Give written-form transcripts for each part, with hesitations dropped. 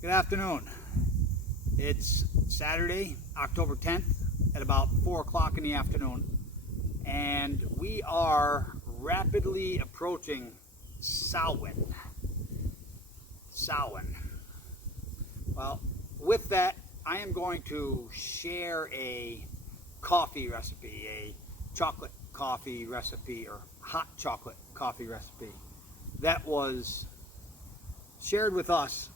Good afternoon. It's Saturday, October 10th at about 4 o'clock in the afternoon, and we are rapidly approaching Samhain. Well, with that, I am going to share a coffee recipe, a chocolate coffee recipe or hot chocolate coffee recipe that was shared with us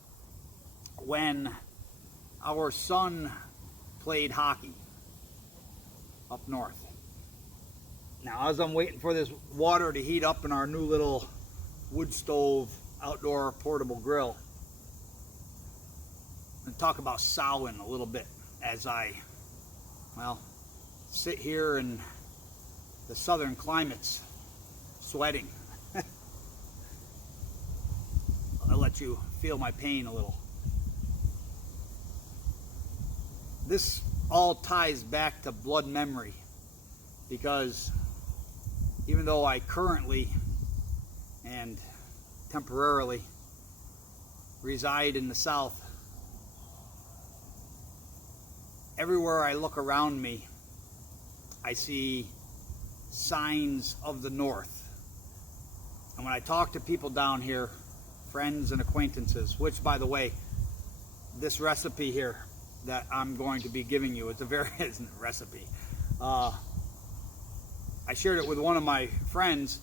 when our son played hockey up north. Now, as I'm waiting for this water to heat up in our new little wood stove outdoor portable grill, I'm going to talk about Samhain a little bit as I, sit here in the southern climates sweating. I'll let you feel my pain a little. This all ties back to blood memory, because even though I currently and temporarily reside in the South, everywhere I look around me, I see signs of the North. And when I talk to people down here, friends and acquaintances, which, by the way, this recipe here that I'm going to be giving you, it's a recipe. I shared it with one of my friends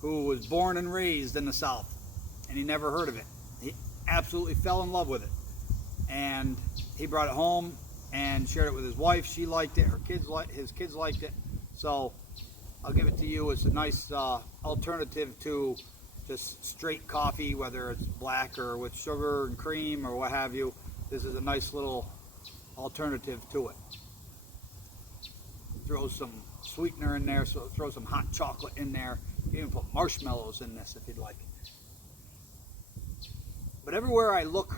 who was born and raised in the South, and he never heard of it. He absolutely fell in love with it, and he brought it home and shared it with his wife. She liked it. His kids liked it. So I'll give it to you as a nice alternative to just straight coffee, whether it's black or with sugar and cream or what have you. This is a nice little alternative to it. Throw some sweetener in there, so throw some hot chocolate in there. You can even put marshmallows in this if you'd like. But everywhere I look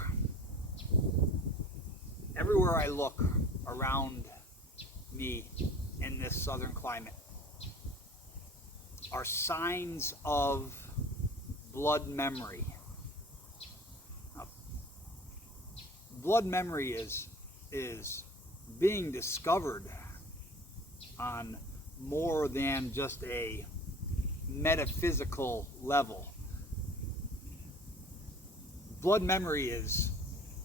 around me in this southern climate are signs of blood memory. Now, blood memory is being discovered on more than just a metaphysical level. Blood memory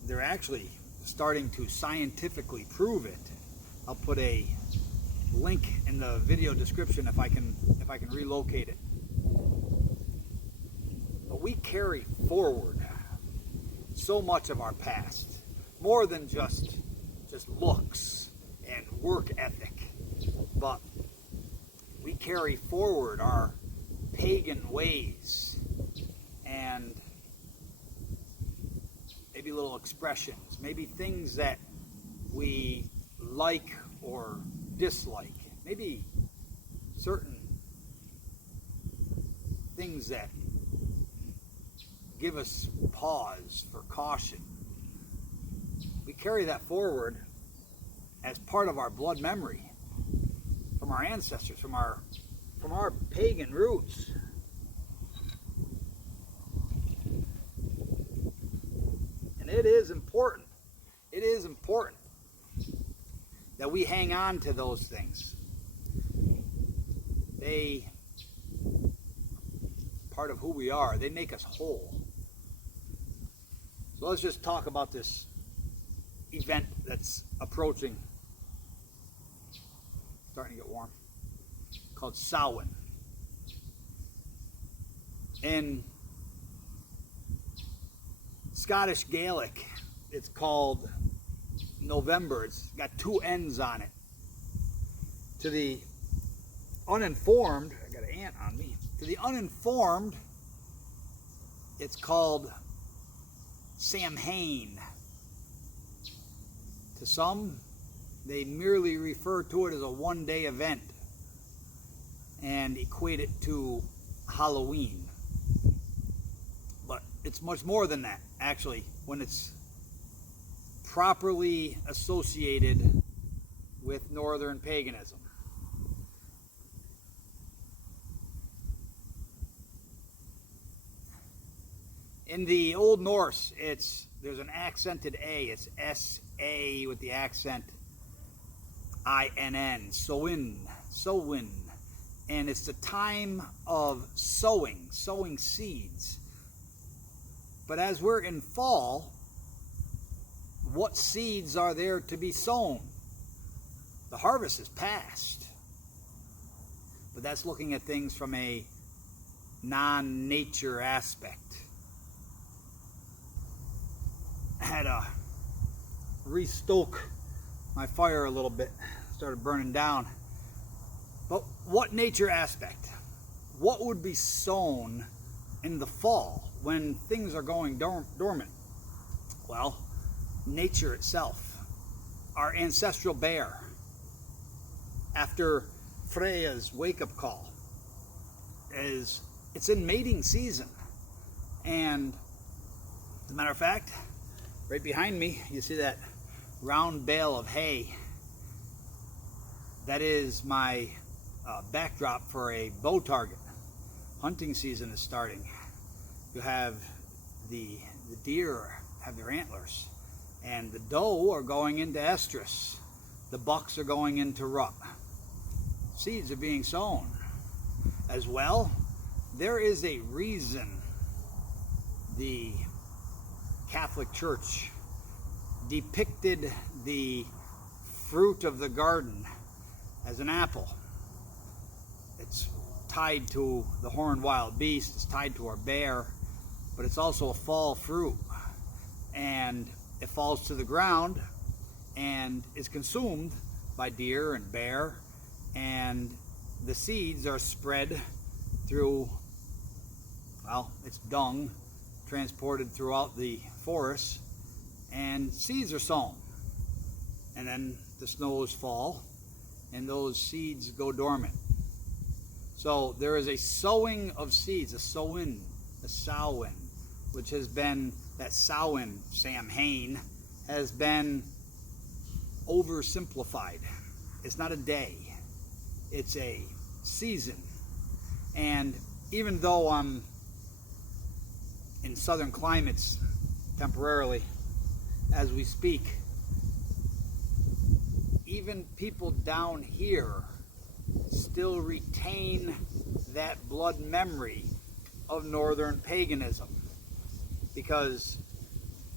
they're actually starting to scientifically prove it. I'll put a link in the video description if I can relocate it. But we carry forward so much of our past, more than just looks and work ethic, but we carry forward our pagan ways and maybe little expressions, maybe things that we like or dislike, maybe certain things that give us pause for caution. We carry that forward as part of our blood memory from our ancestors, from our pagan roots. And it is important that we hang on to those things. They part of who we are. They make us whole. So let's just talk about this event that's approaching, starting to get warm, called Samhain. In Scottish Gaelic, it's called November. It's got two N's on it. To the uninformed, I got an ant on me. To the uninformed, it's called Samhain. To some, they merely refer to it as a one-day event and equate it to Halloween. But it's much more than that, actually, when it's properly associated with Northern Paganism. In the Old Norse, it's there's an accented A. It's S-A with the accent I-N-N. Samhain. And it's the time of sowing seeds. But as we're in fall, what seeds are there to be sown? The harvest is past. But that's looking at things from a non-nature aspect. I had to restoke my fire a little bit. Started burning down. But what nature aspect? What would be sown in the fall when things are going dormant? Well, nature itself. Our ancestral bear. After Freya's wake-up call, it's in mating season. And as a matter of fact, right behind me, you see that round bale of hay. That is my backdrop for a bow target. Hunting season is starting. You have the deer have their antlers, and the doe are going into estrus. The bucks are going into rut. Seeds are being sown. As well, there is a reason the Catholic Church depicted the fruit of the garden as an apple. It's tied to the horned wild beast, it's tied to our bear, but it's also a fall fruit. And it falls to the ground and is consumed by deer and bear, and the seeds are spread through, well, it's dung transported throughout the forest, and seeds are sown. And then the snows fall and those seeds go dormant. So there is a sowing of seeds, a Samhain, which has been, that Samhain has been oversimplified. It's not a day, it's a season. And even though I'm in southern climates temporarily as we speak, even people down here still retain that blood memory of Northern Paganism, because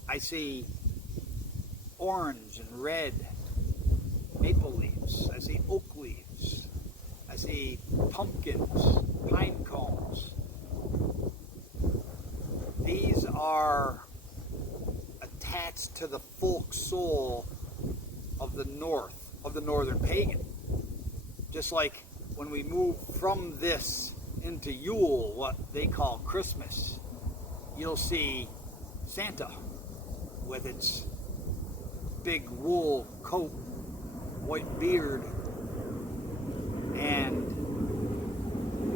I see orange and red maple leaves, I see oak leaves, I see pumpkins, pine cones. These are attached to the folk soul of the north, of the Northern Pagan. Just like when we move from this into Yule, what they call Christmas, you'll see Santa with its big wool coat, white beard, and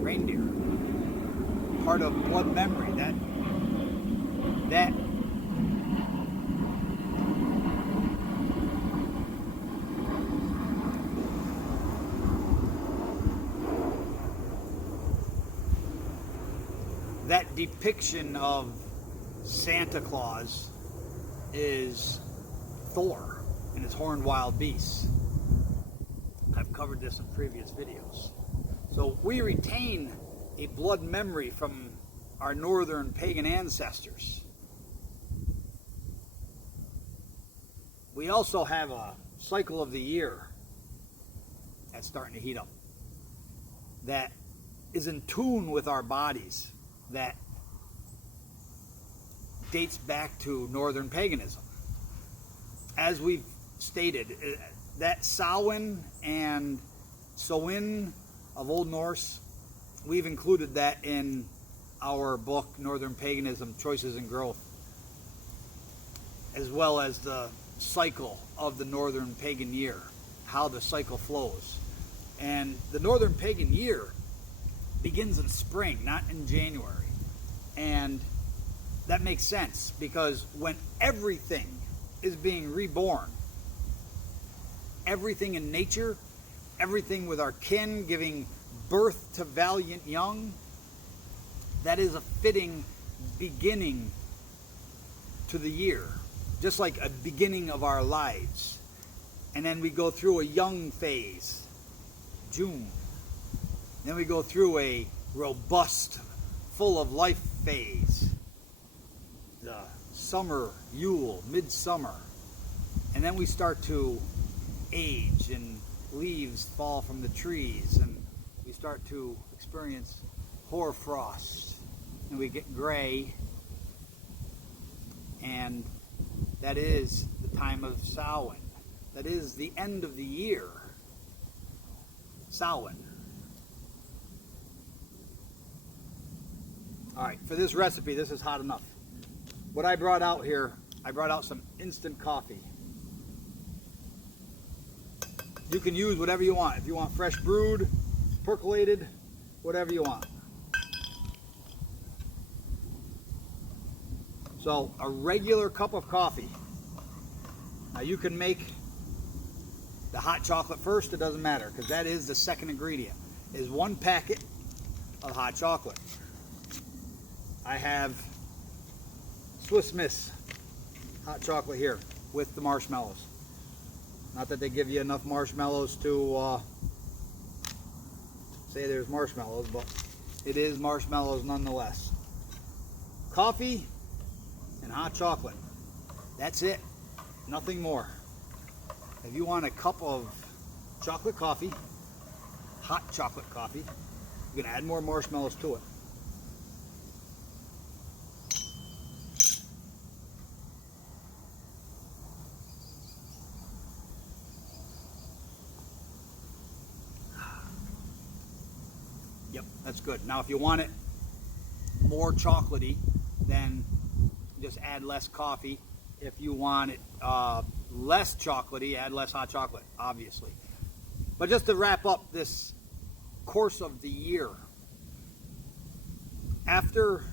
reindeer. Part of blood memory, that depiction of Santa Claus is Thor and his horned wild beasts. I've covered this in previous videos. So we retain a blood memory from our Northern Pagan ancestors. We also have a cycle of the year that's starting to heat up, that is in tune with our bodies, that dates back to Northern Paganism. As we've stated, that Samhain and Samhain of Old Norse, we've included that in our book, Northern Paganism, Choices and Growth, as well as the cycle of the Northern Pagan year, how the cycle flows. And the Northern Pagan year begins in spring, not in January. And that makes sense, because when everything is being reborn, everything in nature, everything with our kin giving birth to valiant young, that is a fitting beginning to the year. just like a beginning of our lives. And then we go through a young phase, June. Then we go through a robust, full of life phase, the summer, Yule, midsummer. And then we start to age and leaves fall from the trees and we start to experience hoarfrost and we get gray, and that is the time of Samhain. That is the end of the year. Samhain. Alright, for this recipe, this is hot enough. What I brought out here, I brought out some instant coffee. You can use whatever you want. If you want fresh brewed, percolated, whatever you want. So, a regular cup of coffee. Now you can make the hot chocolate first, it doesn't matter, because that is the second ingredient, is 1 packet of hot chocolate. I have Swiss Miss hot chocolate here with the marshmallows. Not that they give you enough marshmallows to say there's marshmallows, but it is marshmallows nonetheless. Coffee and hot chocolate. That's it. Nothing more. If you want a cup of chocolate coffee, hot chocolate coffee, you can add more marshmallows to it. Yep, that's good. Now if you want it more chocolatey, then just add less coffee. If you want it less chocolatey, add less hot chocolate, obviously. But just to wrap up this course of the year, after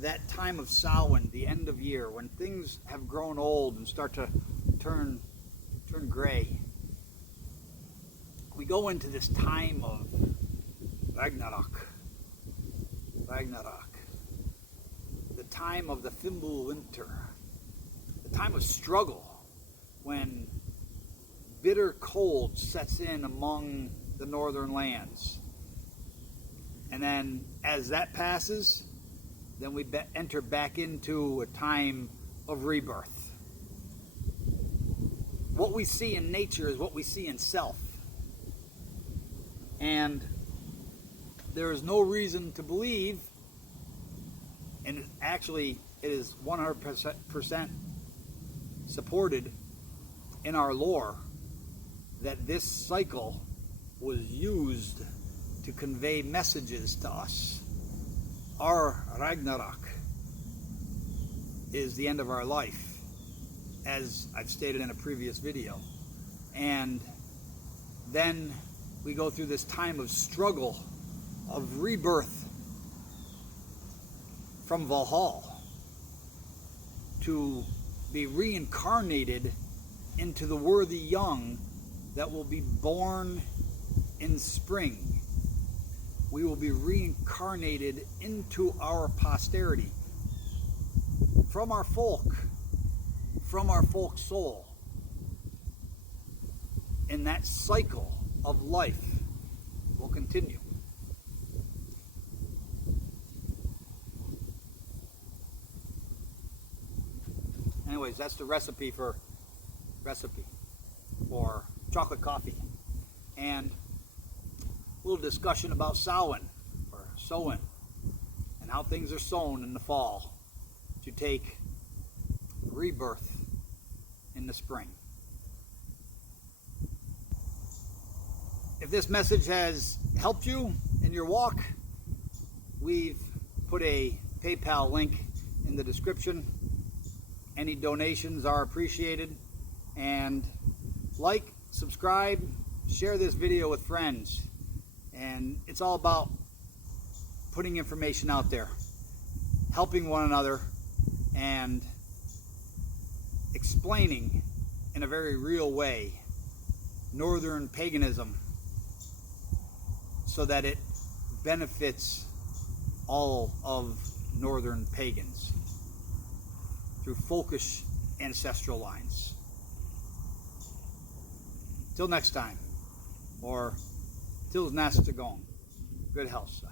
that time of Samhain, the end of year, when things have grown old and start to turn gray, we go into this time of Ragnarok. The time of the Fimbul winter. The time of struggle, when bitter cold sets in among the northern lands. And then as that passes, then we enter back into a time of rebirth. What we see in nature is what we see in self. And there is no reason to believe, and actually it is 100% supported in our lore, that this cycle was used to convey messages to us. Our Ragnarok is the end of our life, as I've stated in a previous video. And then we go through this time of struggle, of rebirth from Valhalla, to be reincarnated into the worthy young that will be born in spring. We will be reincarnated into our posterity, from our folk soul. And that cycle of life will continue. Anyways, that's the recipe for chocolate coffee. And a little discussion about sowing, or sowing, and how things are sown in the fall to take rebirth in the spring. If this message has helped you in your walk, we've put a PayPal link in the description. Any donations are appreciated. And like, subscribe, share this video with friends. And it's all about putting information out there, helping one another, and explaining in a very real way Northern Paganism, so that it benefits all of Northern Pagans through folkish ancestral lines. Till next time, or till nästa gång. Good health.